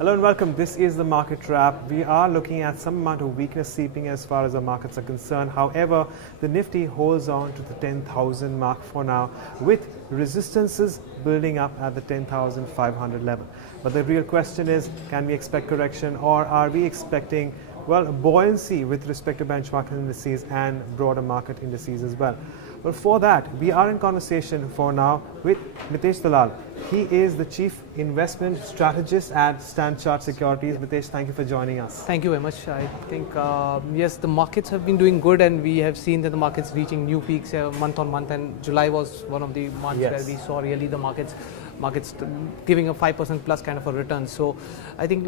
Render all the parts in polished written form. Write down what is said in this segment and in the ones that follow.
Hello and welcome. This is the Market Wrap. We are looking at some amount of weakness seeping as far as the markets are concerned. However, the Nifty holds on to the 10,000 mark for now, with resistances building up at the 10,500 level. But the real question is, can we expect correction, or are we expecting, well, buoyancy with respect to benchmark indices and broader market indices as well? Well, for that, we are in conversation for now with Mitesh Dalal. He is the Chief Investment Strategist at Stanchart Securities. Mitesh, thank you for joining us. Thank you very much. I think, yes, the markets have been doing good, and we have seen that the markets reaching new peaks month on month, and July was one of the months where we saw really the markets giving a 5% plus kind of a return. So I think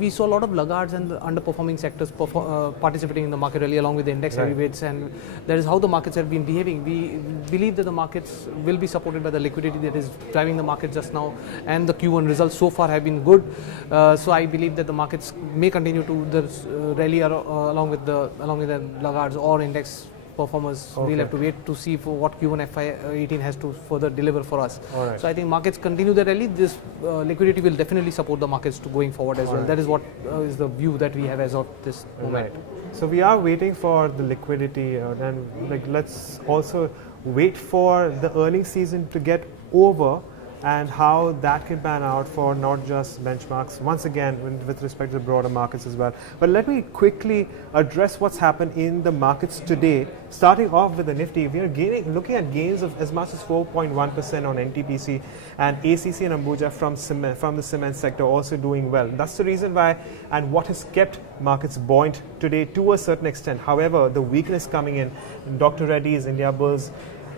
we saw a lot of laggards and underperforming sectors participating in the market really, along with the index heavyweights, and that is how the markets have been behaving. We believe that the markets will be supported by the liquidity that is driving the market just now, and the Q1 results so far have been good. So I believe that the markets may continue to rally along with the laggards or index performers. We'll have to wait to see for what Q1 FY18 has to further deliver for us. So I think markets continue their rally. This liquidity will definitely support the markets to going forward as well. That is what is the view that we have as of this moment. So we are waiting for the liquidity, and let's also wait for the earnings season to get over, and how that can pan out for not just benchmarks, once again with respect to the broader markets as well. But let me quickly address what's happened in the markets today. Starting off with the Nifty, we are looking at gains of as much as 4.1% on NTPC, and ACC and Ambuja from the cement sector also doing well. That's the reason why, and what has kept markets buoyant today to a certain extent. However, the weakness coming in Dr. Reddy's, India Bulls,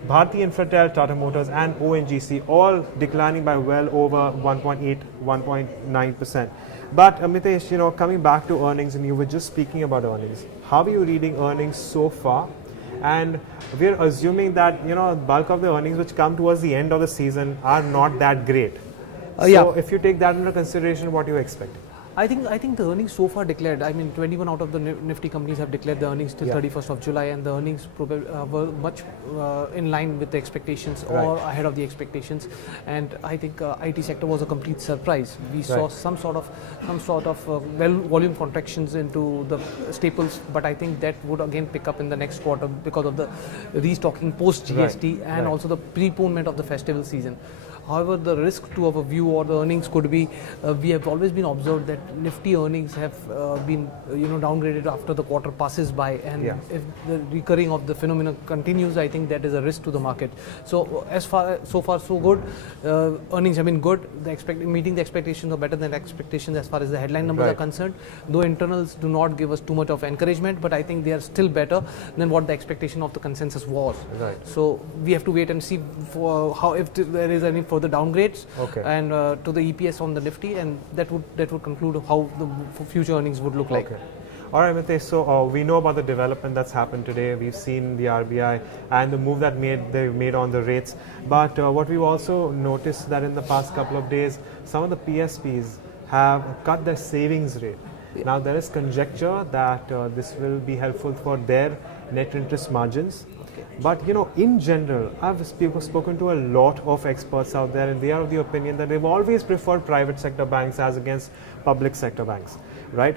Bharti Infratel, Tata Motors and ONGC all declining by well over 1.8, 1.9%. But Mitesh, coming back to earnings, and you were just speaking about earnings. How are you reading earnings so far? And we're assuming that, bulk of the earnings which come towards the end of the season are not that great. So if you take that into consideration, what do you expect? I think the earnings so far declared, 21 out of the Nifty companies have declared the earnings till 31st of July, and the earnings were much in line with the expectations or ahead of the expectations. And I think IT sector was a complete surprise. We saw some sort of volume contractions into the staples, but I think that would again pick up in the next quarter because of the restocking post GST and also the preponement of the festival season. However, the risk to our view or the earnings could be, we have always been observed that Nifty earnings have been downgraded after the quarter passes by, and if the recurring of the phenomenon continues, I think that is a risk to the market. So so far so good. Earnings have been good. Meeting the expectations or better than expectations as far as the headline numbers are concerned. Though internals do not give us too much of encouragement, but I think they are still better than what the expectation of the consensus was. So we have to wait and see for how, if there is any further downgrades and to the EPS on the Nifty, and that would conclude how the future earnings would look like. All right, Mitesh, so we know about the development that's happened today. We've seen the RBI and the move that they made on the rates. But what we've also noticed that in the past couple of days, some of the PSPs have cut their savings rate. Now there is conjecture that this will be helpful for their net interest margins. But in general, I've spoken to a lot of experts out there, and they are of the opinion that they've always preferred private sector banks as against public sector banks, right?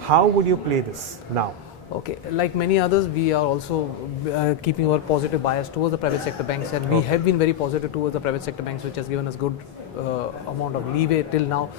How would you play this now? Okay, like many others, we are also keeping our positive bias towards the private sector banks, and we have been very positive towards the private sector banks, which has given us good amount of leeway till now.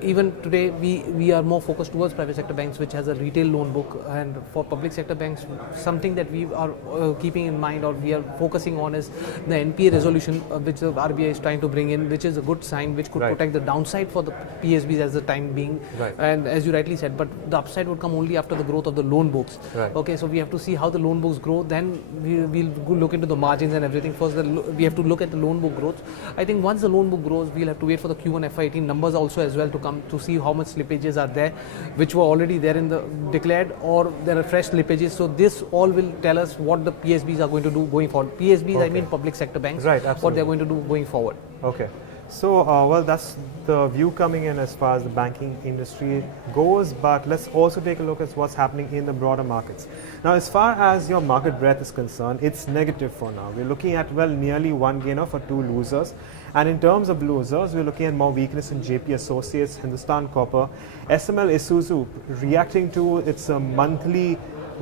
Even today, we are more focused towards private sector banks, which has a retail loan book, and for public sector banks, something that we are keeping in mind or we are focusing on is the NPA resolution, which the RBI is trying to bring in, which is a good sign, which could protect the downside for the PSBs as the time being. And as you rightly said, but the upside would come only after the growth of the loan books. Okay, so we have to see how the loan books grow, then we'll look into the margins and everything. First, we have to look at the loan book growth. I think once the loan book grows, we'll have to wait for the Q1 FY18 numbers also as well to come to see how much slippages are there, which were already there in the declared, or there are fresh slippages. So this all will tell us what the PSBs are going to do going forward. PSBs, I mean public sector banks, what they're going to do going forward. Okay. So, well, that's the view coming in as far as the banking industry goes, but let's also take a look at what's happening in the broader markets. Now, as far as your market breadth is concerned, it's negative for now. We're looking at, well, nearly one gainer for two losers. And in terms of blue reserves, we're looking at more weakness in JP Associates, Hindustan Copper, SML Isuzu reacting to its monthly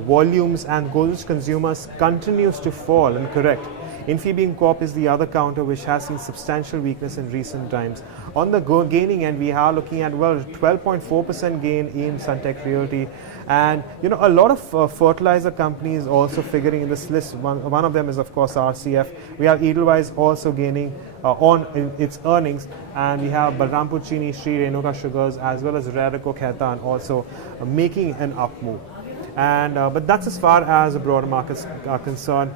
volumes, and Gold's Consumers continues to fall and correct. Infibeam Corp is the other counter which has seen substantial weakness in recent times. On the gaining end, we are looking at 12.4% gain in Suntech Realty, and a lot of fertilizer companies also figuring in this list. One of them is of course RCF. We have Edelweiss also gaining on its earnings, and we have Balrampur Chini, Sri Renuka Sugars, as well as Radico Khaitan also making an up move. And but that's as far as the broader markets are concerned.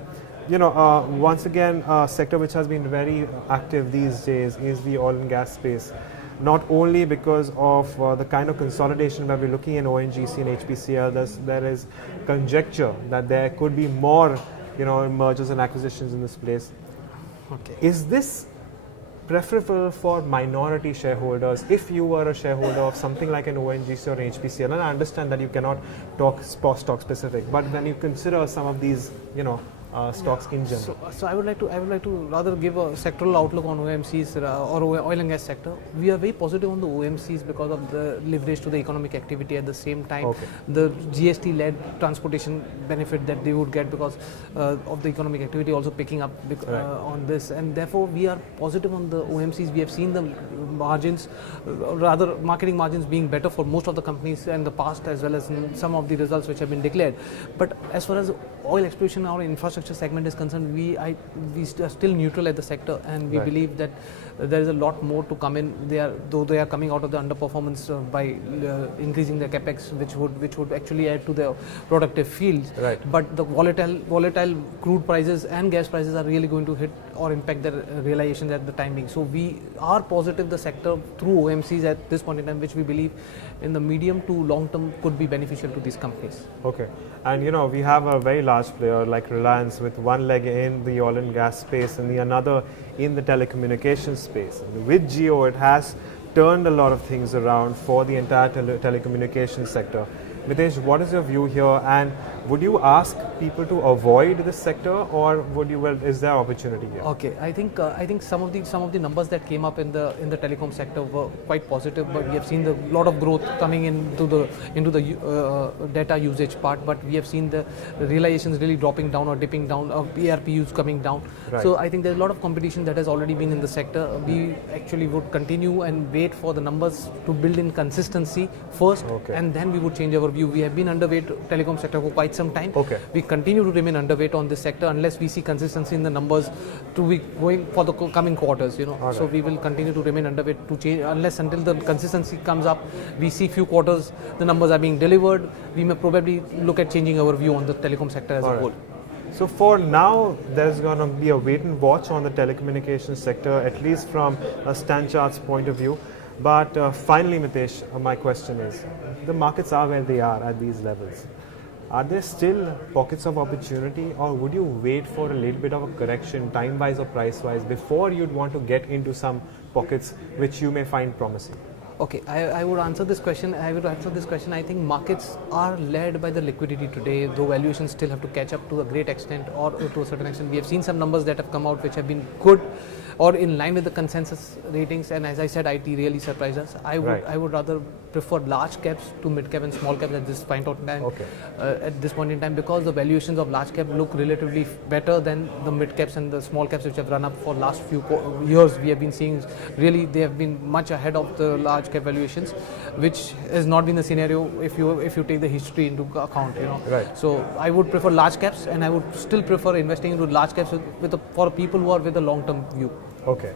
Once again, a sector which has been very active these days is the oil and gas space. Not only because of the kind of consolidation that we're looking in ONGC and HPCL, there is conjecture that there could be more, mergers and acquisitions in this place. Okay. Is this preferable for minority shareholders? If you were a shareholder of something like an ONGC or an HPCL, and I understand that you cannot talk stock specific, but when you consider some of these, stocks in general. So I would like to rather give a sectoral outlook on OMCs or oil and gas sector. We are very positive on the OMCs because of the leverage to the economic activity. At the same time, the GST-led transportation benefit that they would get because of the economic activity also picking up on this, and therefore we are positive on the OMCs. We have seen the margins, rather marketing margins being better for most of the companies in the past, as well as in some of the results which have been declared. But as far as oil exploration or infrastructure segment is concerned, we are still neutral at the sector, and we believe that there is a lot more to come in. They are coming out of the underperformance by increasing their capex, which would actually add to their productive fields. Right. But the volatile crude prices and gas prices are really going to hit or impact their realizations at the time being. So we are positive the sector through OMCs at this point in time, which we believe in the medium to long term could be beneficial to these companies. Okay, and we have a very large player like Reliance with one leg in the oil and gas space and the another in the telecommunications space. And with Jio, it has turned a lot of things around for the entire telecommunications sector. Mitesh, what is your view here, and would you ask people to avoid this sector, or is there opportunity here? Okay, I think some of the numbers that came up in the telecom sector were quite positive, but we have seen a lot of growth coming into the data usage part, but we have seen the realizations really dropping down or dipping down, ARPUs coming down. Right. So I think there's a lot of competition that has already been in the sector. We actually would continue and wait for the numbers to build in consistency first, and then we would change our view. We have been underweight telecom sector for quite some time. Okay. We continue to remain underweight on this sector unless we see consistency in the numbers to be going for the coming quarters. So we will continue to remain underweight to change until the consistency comes up. We see few quarters the numbers are being delivered. We may probably look at changing our view on the telecom sector as a whole. So for now, there's going to be a wait and watch on the telecommunications sector, at least from a Stan Chart's point of view. But finally, Mitesh, my question is, the markets are where they are at these levels. Are there still pockets of opportunity, or would you wait for a little bit of a correction, time-wise or price-wise, before you'd want to get into some pockets which you may find promising? Okay, I would answer this question. I think markets are led by the liquidity today, though valuations still have to catch up to a great extent or to a certain extent. We have seen some numbers that have come out which have been good or in line with the consensus ratings, and as I said, IT really surprised us. I would rather prefer large caps to mid cap and small caps at this point in time. At this point in time, because the valuations of large cap look relatively better than the mid caps and the small caps which have run up for last few years. We have been seeing really they have been much ahead of the large cap valuations, which has not been the scenario if you take the history into account. Right. So I would prefer large caps, and I would still prefer investing into large caps for people who are with a long-term view. Okay.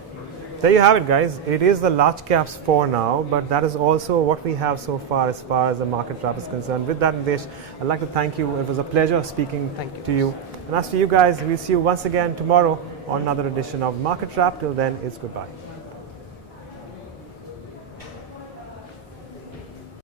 There you have it, guys. It is the large caps for now, but that is also what we have so far as the market wrap is concerned. With that, Nitesh, I'd like to thank you. It was a pleasure speaking to you. And as for you guys, we'll see you once again tomorrow on another edition of Market Wrap. Till then, it's goodbye.